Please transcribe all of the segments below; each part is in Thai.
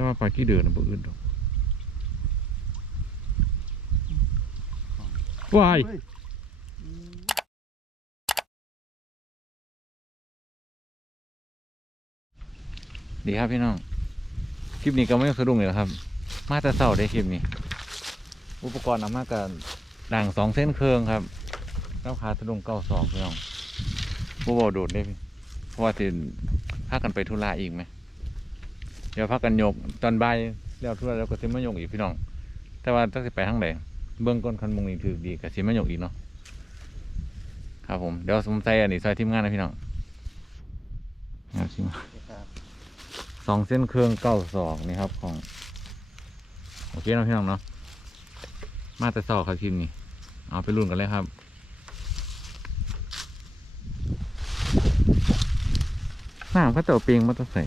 แต่ว่าปลาขี้เดือดนะบ่อื่นดอกว้ายเฮ้ยดีครับพี่น้อง คลิปนี้ก็ไม่สะดุ้งเลยครับ มาแต่เศร้าได้คลิปนี้ อุปกรณ์เอามากับด่างสองเส้นเครืองครับแล้วพาสะดุ้งเก้าสองพี่น้องผู้บอโดดได้พี่เพราะว่าสิพากันไปธุระอีกไหม เดี๋ยวพักกันยกตอนบ่ายแล้วธุระแล้วก็สิมายกอีกพี่น้อง แต่ว่าต้องสิไปทางไหนเบื้องก้นคันมุงนี่ถือดีกับสิมายกอีกเนาะครับผมเดี๋ยวสมใจอันนี้ซอยทีมงานนะพี่น้องเอาสิมสองเส้นเครื่องเก้าสองนี่ครับของโอเคนะพี่น้องเนาะมาแต่สอบครับทีมนี้เอาไปรุ่นกันเลยครับน้ำก็เต่าเปียงมาตะใส่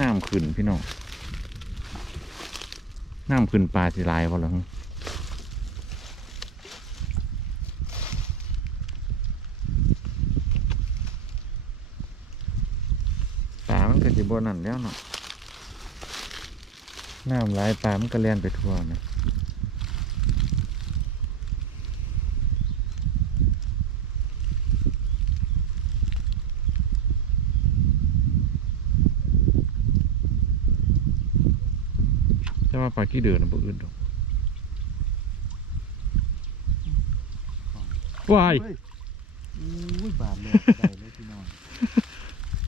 น้ำขึ้นพี่น้องน้ำขึ้นปลาสิลายพอแล้วปลามันก็สิบนั่นแล้วเนาะน้ำไหลายปลามันก็เลียนไปทั่วนะ ว่าปลาขี้เดือดนะบ่อื่นดอกว้ายเฮ้ยอุ้ยบาดเลยได้เลยพี่น้อง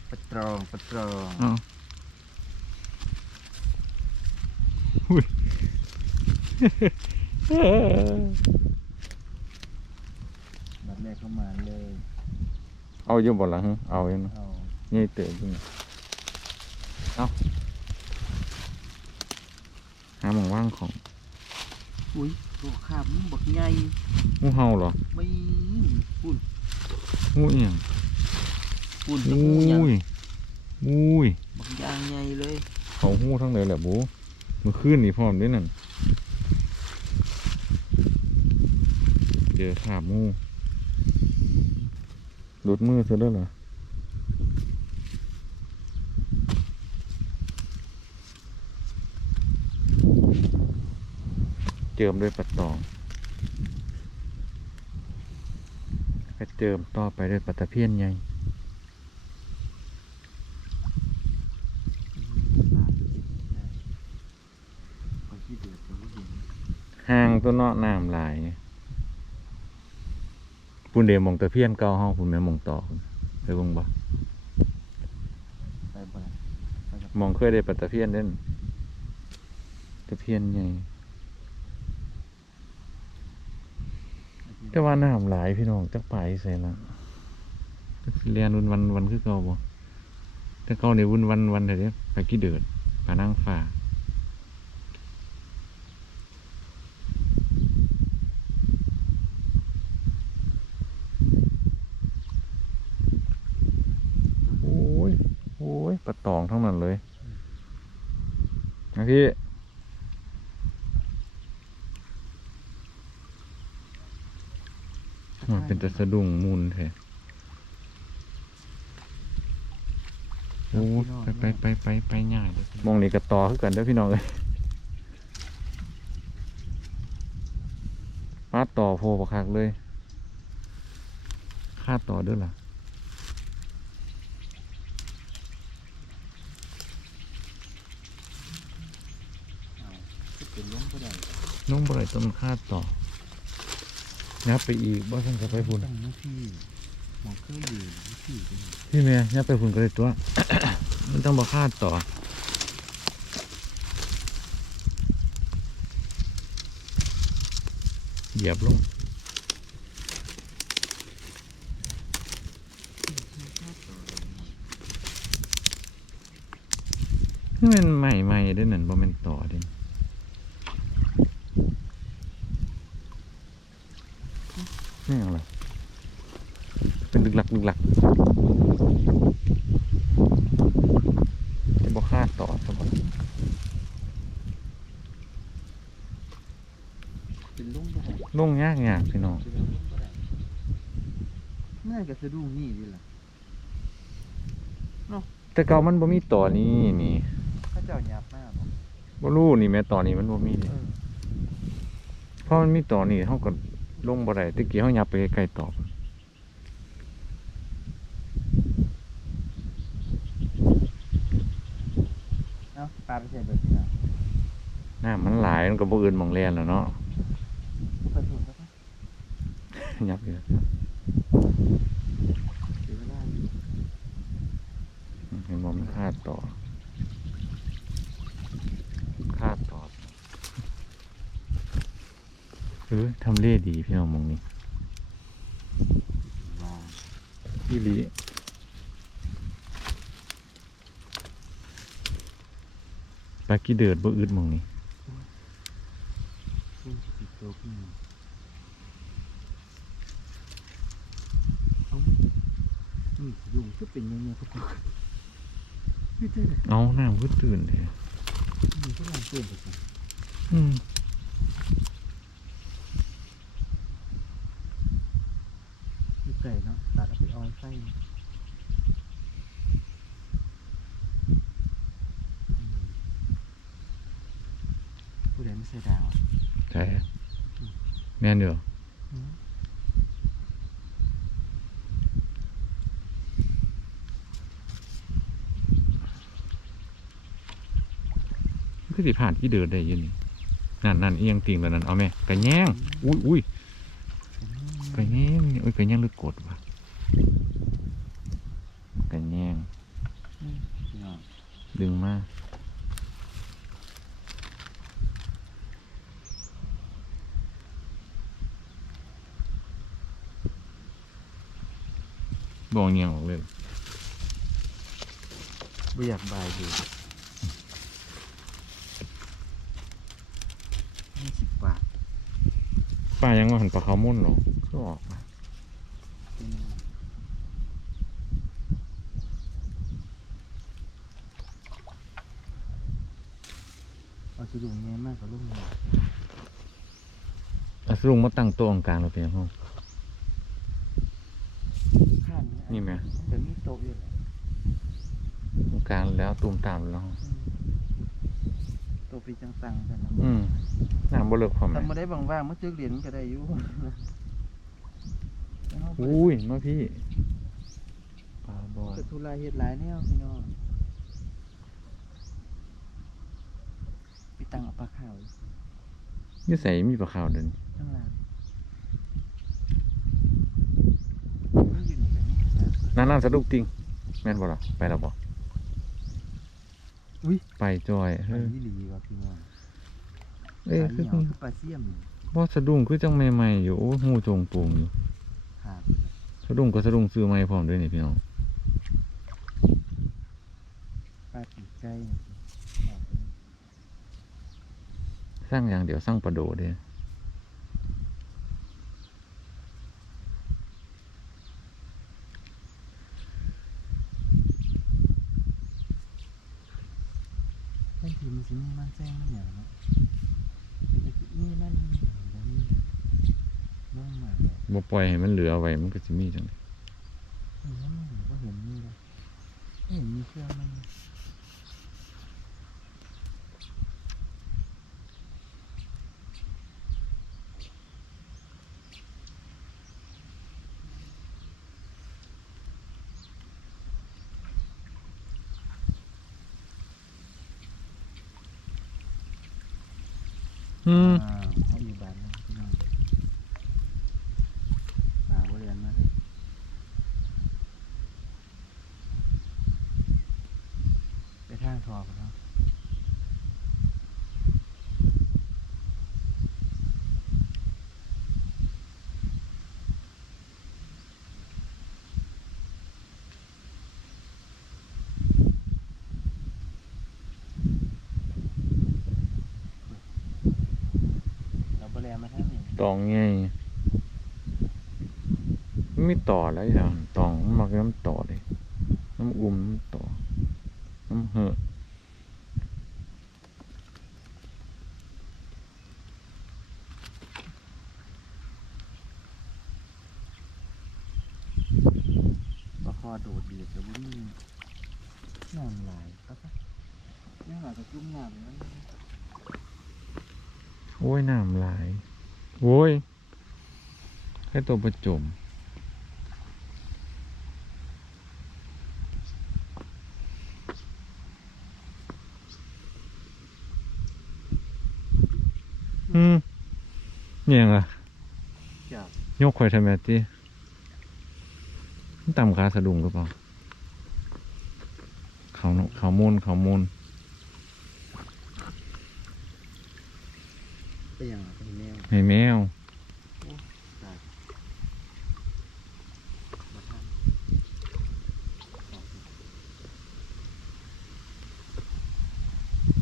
ปะตรองปะตรองอ้าวอุ้ยบาดแรกเข้ามาเลย เอาอยู่บ่ล่ะฮะเอาอยู่เนาะเอา นี่เต๋อจริงเอาหาหมองว่างของอุ้ยตัวขาบมันบักใหญ่งูเห่าเหรอไม่ปุ่นงูเอียงปุ่นอตะมูหยัุ้งยอุ้ยบักยางใหญ่เลยเขาหู้ทั้งเลยแหละบูมือคืนนี่พร้อมด้วยนั่นเจอขาบงูหลุดมือซะแล้วเหรอ เจิมด้วยปลาตองก็เจิมต่อไปด้วยปลาตะเพียนใหญ่บาดเจ็บได้บาดที่เดือดตัวก็เห็นห่างตัวเนาะน้ำหลายปุ่นเดมองตะเพียนเก่าเฮาปุ่นแม่นมองต่อพุ่นเคยเบิ่งบ่ไปบ่ได้ไปกับมองเคยได้ปลาตะเพียนเด่นตะเพียนใหญ่ แต่ว่าน้ำหลายพี่น้องจักไปใส่ละก็สิเรียนวุ่นวันวันคือเก่าบ่แต่เก่านี่วุ่นวันวันเถอะเด้ไปกี่เดือดปลานั่งฟ้าโอ้ยโอ้ยปลาตองทั้งนั้นเลยนะพี่ มันเป็นแต่สะดุ้งมุนแท้โอ้ยไปไปไปไปไปง่ายเลยมองนี่กระต่อคือกันเด้อพี่น้องเลยปาดต่อโพประคักเลยค่าต่อเด้วยล่ะเอาคือเป็นล้มก็ได้น้องบ่ได้ต้นค่าต่อ ยับไปอีกบ่ทันจะไปพุ่นตั้งหน้าที่หมองเคยอยู่หน้าที่ด้วยพี่แม่ยับไปพุ่นก็ได้ตัว มันต้องบ่คาดต่อเหยียบลงนี่มันใหม่ใหม่ด้วยนั่นบ่แม่นต่อเด้นี่เอาล่ะเป็นดึกหลักดึกหลักจะบ่คาดต่อสมบัติ เป็นล้มก็ได้ ลงยากยากพี่น้อง จะเป็นล้มก็ได้น่าจะสะดุ้งนี่ดีล่ะ แต่เก่ามันบ่มีต่อนี้นี่เขาเจ้าหยาบมากบอกบ่รู้นี่แม่ต่อนี้มันบ่มีนี่เออเพราะมันมีต่อนี่เฮาก็ลงบ่ได้ตะกี้เฮายับไปใกล้ๆต่อเอ้าปลาไปใส่เบิดพี่น้องน้ามันหลายมันก็บ่อื่นหมองแล่นแล้วเนาะเปิดถุงก็ได้ยับอยู่ เสียเวลาอยู่ เห็นบ่มัน คาต่อ ค่าต่อเออทำเล่ดีพี่น้องมองนี้ว้าวอีหลีปากี้เดือดบ่อึดมองนี้ซึ่งสิบตัวพี่น้องเอ้านี่ยุงก็เป็นยังไงครับ เอาน้ำก็ตื่นเลยอืมไก่เนาะตัดเอาไปออยไส้อืมผู้ใดไม่ใส่ดาว ใช่แม่นอยู่ อืม คือสิผ่านที่เดินได้ยินนั่นนั่นเอียงติงแล้วนั่นเอาแม่กระแยงอุ้ยอุ้ยกระแยงอุ้ยกระแยงหรือกดวะกระแยงพี่น้องดึงมาบอกเงียงออกเลยไม่อยากบายอยู่ยี่สิบบาท ป้ายังว่าหันปลาขาวมุ่นเหรอก็ออกมาพี่น้องเอาสะดุ้งแง่มากกว่าลูกหนึ่งอะสรุงมาตั้งโต๊ะกลางเราเป็นห้องข้างนี่ไหมแต่มีโต๊ะอยู่แหละตรงกลางแล้วตูมตามแล้วอืมโต๊ะปีจังตังกันเนาะอืม น้ำบ่เลิกพร้อมไหมทำมาได้บางๆเมื่อจึกเหรียญมันก็ได้อยู่แล้วเราบ่ได้อุ้ยมาพี่ปลาบอยเกิดทุรายเหตุหลายแนวพี่น้องไปตั้งเอาปลาขาวนี่ใส่มีปลาขาวเดินข้างล่างมันอยู่นี่แบบนี้นะนั่นนั่นสะดุกติงแม่นบ่ล่ะไปแล้วบ่อุ้ยไปจอยปเอลาอยี่หลีว่ะพี่น้อง เอ้ยปลาคือเหี่ยวคือปลาเสี่ยมนี่บ่สะดุ้งคือจังใหม่ๆอยู่โอ้หูจงโปงอยู่ขาดสะดุ้งก็สะดุ้งซื้อใหม่พร้อมด้วยนี่พี่น้องปลาปีกไก่นี่สิออกไปนี่สร้างอย่างเดียวสร้างปลาโดเด้บางทีมันสิมีมันแจ้งมันอย่างเนาะมั นจะสิมีมันบ่มีน้องมาแล้วบ่ปล่อยให้มันเหลือไว้มันก็สิมีจังได๋เออมันเหมือนว่าเห็นมีเลยไม่เห็นมีเครื่องมันอืมอ้าวเขา อยู่บ้านนะพี่น้องหาบริเวณมาเลยไปทางทอกันเนาะ เราบริเวณมาทางนี้ ตองใหญ่มันมีต่อแล้วอย่างตองมันมักน้ำต่อเลยน้ำอุ่มน้ำต่อน้ำเหอะปลาคอโดดเดียดกับบุ้งไปจุ่มน้ำมันโอ้ยน้ำหลาย โอ้ยแค่ตัวประจมอืมเนี่ยงล่ะยกข่อยทำไมตีต่ำขาสะดุ้งหรือเปล่าเขาเขามูลเขามูลไปอย่างไปแมว ให้แมวตายมาทำ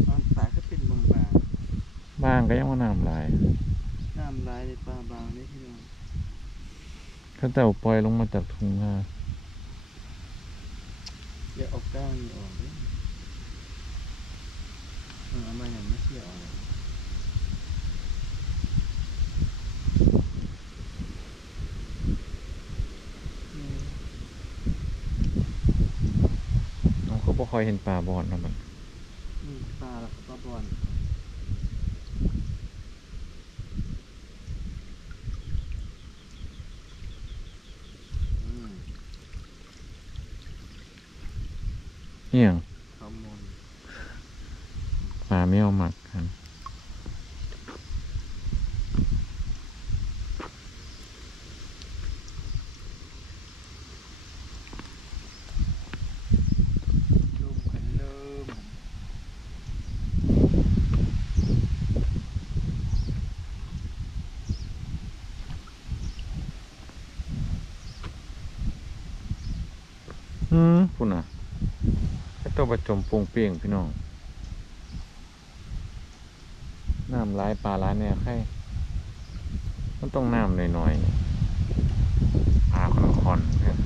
ตอนสายก็เป็นบางบ้างก็ยังว่าน้ำหลายๆน้ำลายในปลาบางนี่พี่น้องเขาเต่าปล่อยลงมาจากทุ่งนาอย่าเออกก้างนี่ออกเลยเออเอามาอย่างไม่เชี่ยออกเลยอืม น้องเขา บ่ค่อยเห็นปลาบอดนะมันอืมปลาแล้วก็ปลาบอลอืมเอี่ยงข้าวมูลปลาแมวหมักกัน ลมขันเริ่ม อืมพุ่นอะแค่ตัวประจมปุงเปียงพี่น้องน้ำหลายปลาหลายแน่ไข่มันต้องน้ำหน่อยๆปลาคอนๆเนี่ย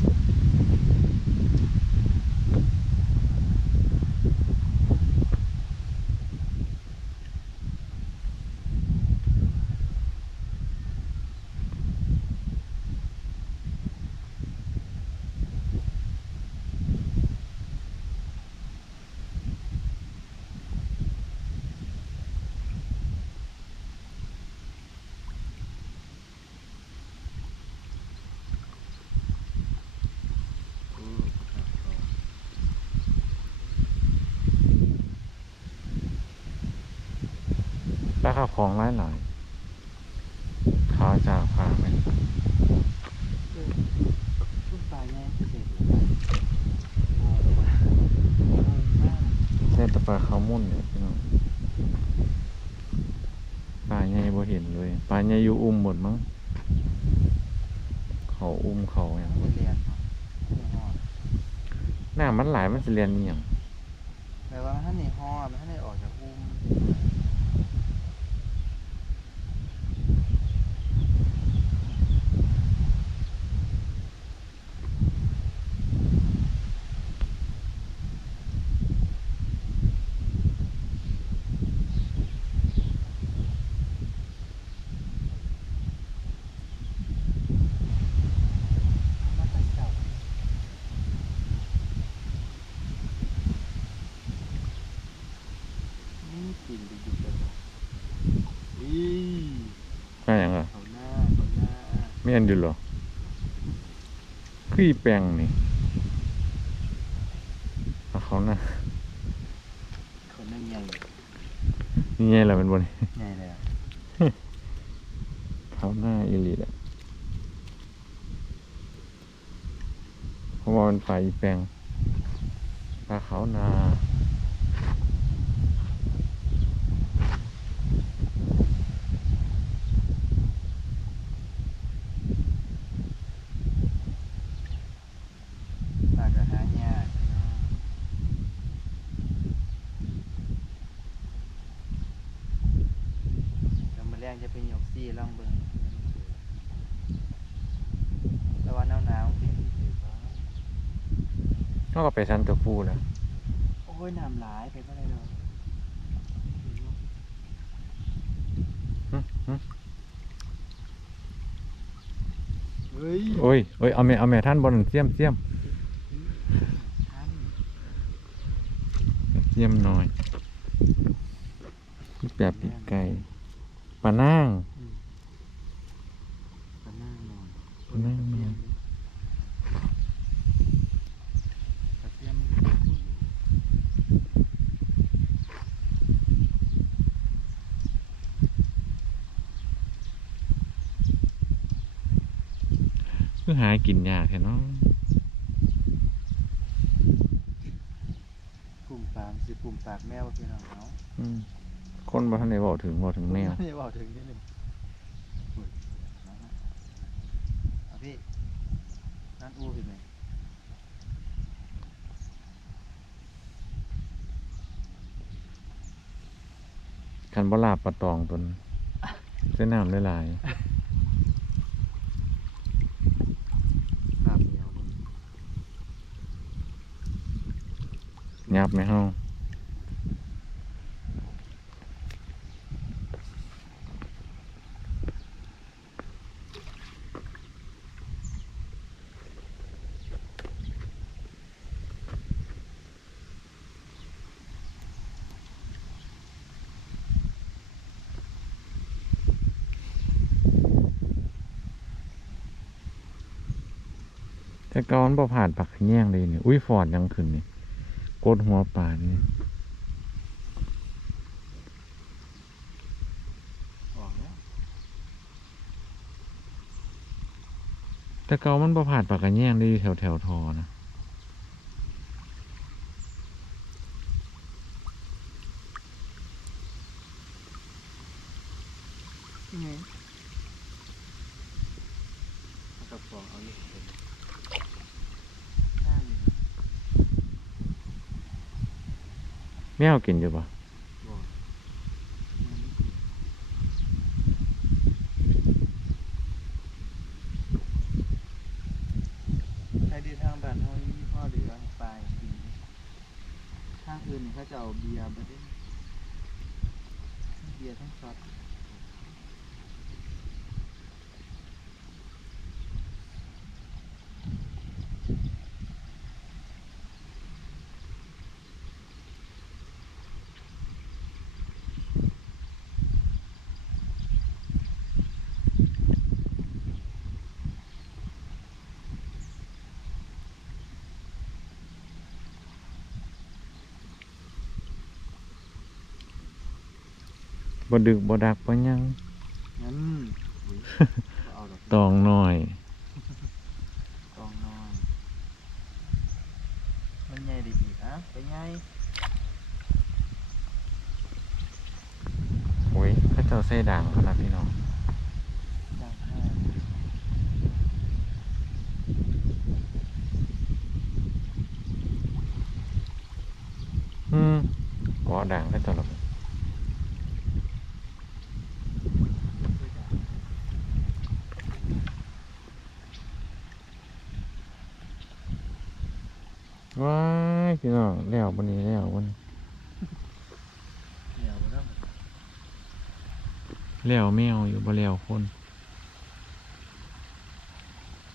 อืมครับต่อ ปลาข้าของหลายหลายๆขาจากผ่าไปเสร็จแล้วงงมากงงมากใช่แต่ปลาขามุ่นเนี่ยพี่น้องปลาใหญ่บ่เห็นเลยปลาใหญ่อยู่อุ้มหมดมั้งเขาอุ้มเขาอย่างหน้ามันหลายมันสิเรียนอย่างแปลว่ามันท่านในฮอดมันท่านในออกจากอุ้ม มาแต่เช้านี่ กินดึกๆกันเนาะอีปลาอย่างอะเขาหน้าเขาหน้าไม่อันเดียวเหรอคืออีแปลงนี่เอาเขาหน้าเขาหน้าใหญ่นี่ไงล่ะเป็นบนใหญ่เลยอะเขาหน้าอีหลีแหละเพราะว่ามันฝ่ายอีแปลงปลาเขานา ปลากระหายากเนาะแล้วมาแรงจะเป็นหยกซี่ล่องเบิงแต่ว่าหนาวหนาวๆเป็นที่ถือว่านอกจากไปซันตัวฟูแล้วโอ้ยน้ำหลายไปก็ได้เลยหึหึเฮ้ยโอ้ยโอ้ยเอาแม่เอาแม่ท่านบอลเสียมเสียมท่านเสียมหน่อยรูปแบบปีกไก่ ปลานั่งปลาน้าหน่อยปลาน้าหน่อยกระเทียมมันคือหากินยากแค่เนาะกลุ่มปากสิกลุ่มปากแมวพี่น้องเนาะ คนบ่ทันได้บอกถึงบอกถึงแนวไม่ได้บอกถึงนิดหนึ่งอุ้ยน้องฮะเอาพี่นั่นอู้พี่ไหมคันบ่ลาบปลาตองตนเส้นน้ำได้หลายภาพเดียวยับไหมเฮา ก้อนบ่ผ่านปักขะแยงเลยเนี่ยอุ้ยฟอดยังขึ้นนี่กดหัวป่านนี่แต่เกามันบ่ผ่านปากกระแยงได้อยู่แถวแถวทอนะ ยังไงเอากระป๋องเอาอยู่เป็นข้างนี่ แมวกินอยู่ปะ บอกไอ้ดีทางบ้านเขามีพ่อเหลือปลายกินทางอื่นนี่เขาจะเอาเบียร์มาด้วยเบียร์ทั้งช็อต บ่ดึกบ่ดักบ่หยังงั้นอุ๊ยบ่เอาดอกตองน้อย ตองนอนมันใหญ่ดีอีกอะไปใหญ่โอ้ยเข้าเจ้าใส่ด่างขนาดพี่น้อง ดังห้าอืมก่อด่างเข้าเจ้าหรอกด้วยกัน ว้ายพี่น้อง แล้ววันนี้แล้ววันนี้เดี๋ยวเริ่มแล้วแมวอยู่บ่แล้วคน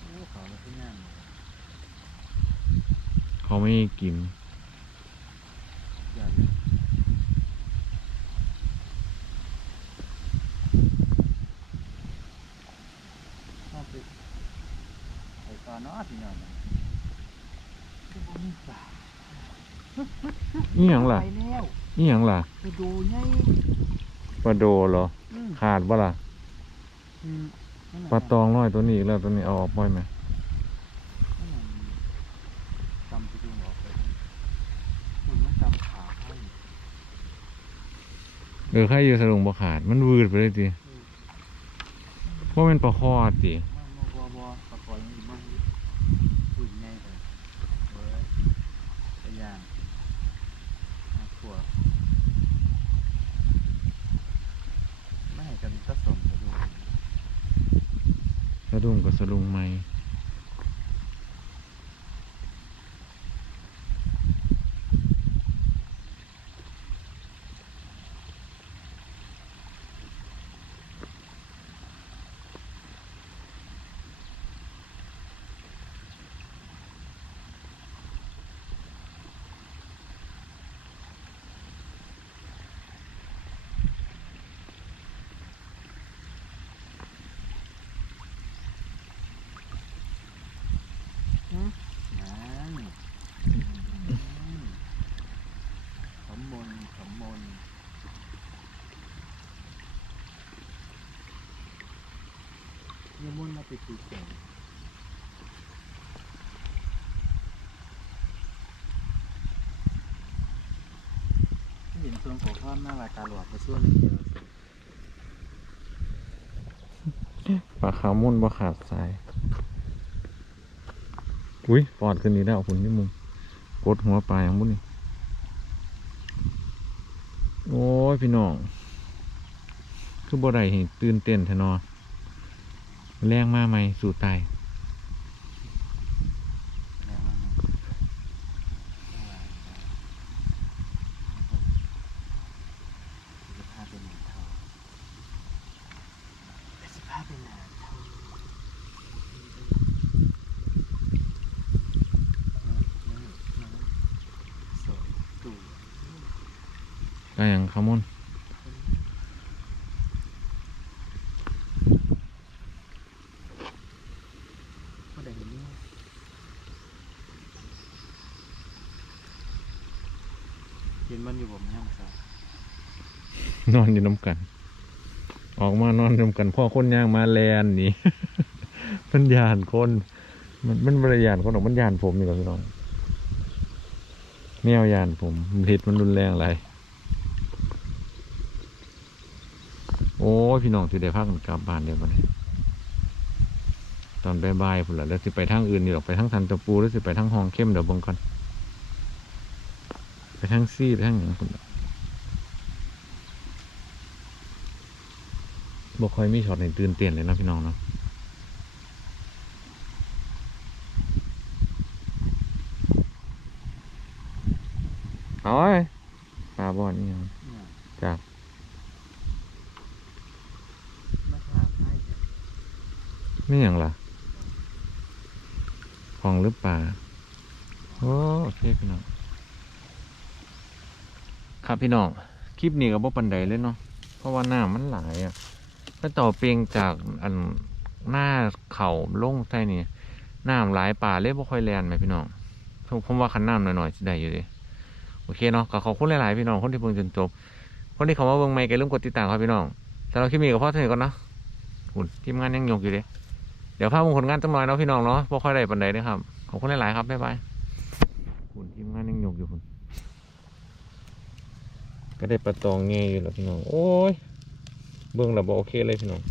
โอ้ขอมาที่นั่นเขาไม่ให้กินอย่าเลยเข้าไปไปก่อนเนาะพี่น้องนะคือบ่มีปลา อีหยังล่ะ ไปแล้วอีหยังล่ะไปดูไงปลาโดเหรอ อืมขาดบ่ล่ะ อืมนั่นน่ะปลาตองน้อยตัวนี้อีกแล้วตัวนี้เอาออกบ่อยไหมนั่นน่ะจำไปดูออกไปเหมือนมันจำขาให้เออใครอยู่สลุงบ่ขาด มันวืดไปเลยติเพราะมันปลาคอดติ มามาบัวบัวปะกอยมันมันปืนไงไปเว้ยไปย่างมาขวไม่ให้กันผสมไปดู สะดุ้งก็สะดุ้งใหม่ วิธีเก่งเห็นส่วนของข้ามหน้าราคาหลวงไปส่วนเลยเดียปลาขาวมุ่นบ่ขาดสาย อุ้ยปอดขึ้นนี่แล้วคุณนี่มึงกดหัวปลาอย่างมุ้นนี่ โอ้ย พี่น้อง คือบ่ได้เห็นตื่นเต้นแท้นอ แรงมาไหมสู่ตายก็อย่างขมุนาเทาจะพาเป็นหนาเทาสวยตู่ ก็ยังขมุน ก็ได้นี้เห็นมันอยู่ผมย่างซะ นอนอยู่น้ำกัน ออกมานอนน้ำกันพ่อคนย่างมาแลนนี่ มันยานคน มันมันบริยานคนหรอกมันยานผมนี่กับพี่น้องแนวยานผมผิดมันรุนแรงอะไรโอ้พี่น้องสิได้พักกันกลับบ้านเดียวมันตอนบ่ายๆพุ่นละแล้วสิไปทางอื่นนี่หรอกไปทางทันตะปูหรือสิไปทางห้องเข้มเดี๋ยวบิ่งก่อนไปทางซี่ไปทางอย่างพุ่นล่ะ บ่ค่อยมีช็อตให้ตื่นเต้นเลยนะพี่น้องเนาะเอาไว้ปลาบอนนี่ยังเนี่ยจากมาถามให้จ้ะไม่ยังล่ะของหรือปลาโอ้โอเคพี่น้อง ครับพี่น้อง คลิปนี้ก็บ่ปันใดเลยเนาะ เพราะว่าหน้ำมันหลายอะ ถ้าต่อเปลียงจากอันหน้าเขาลงใต้นี่น้ำหลายป่าเลยบ่ค่อยแลนไหมพี่น้องผมว่าคันน้ำหน่อยๆสิได้อยู่ดิโอเคเนาะก็ขอบคุณหลายๆพี่น้องคนที่เบิ่งจนจบคนที่เขามาเบิ่งใหม่ก็อย่าลืมกดติดตามครับพี่น้องสำหรับคลิปนี้ก็พอเท่านี้ก่อนนะหุ่นทีมงานยังยกอยู่เด้เดี๋ยวภาพมงผลงานจังหน่อยเนาะพี่น้องเนาะบ่ค่อยได้ปันใดเด้อครับขอบคุณหลายๆครับบ๊ายบายหุ่นทีมงานยังยกอยู่หุ่นก็ได้ปลาตองเงยอยู่แล้วพี่น้องโอ้ย เบื้องเราบอกโอเคเลยพี่น้อง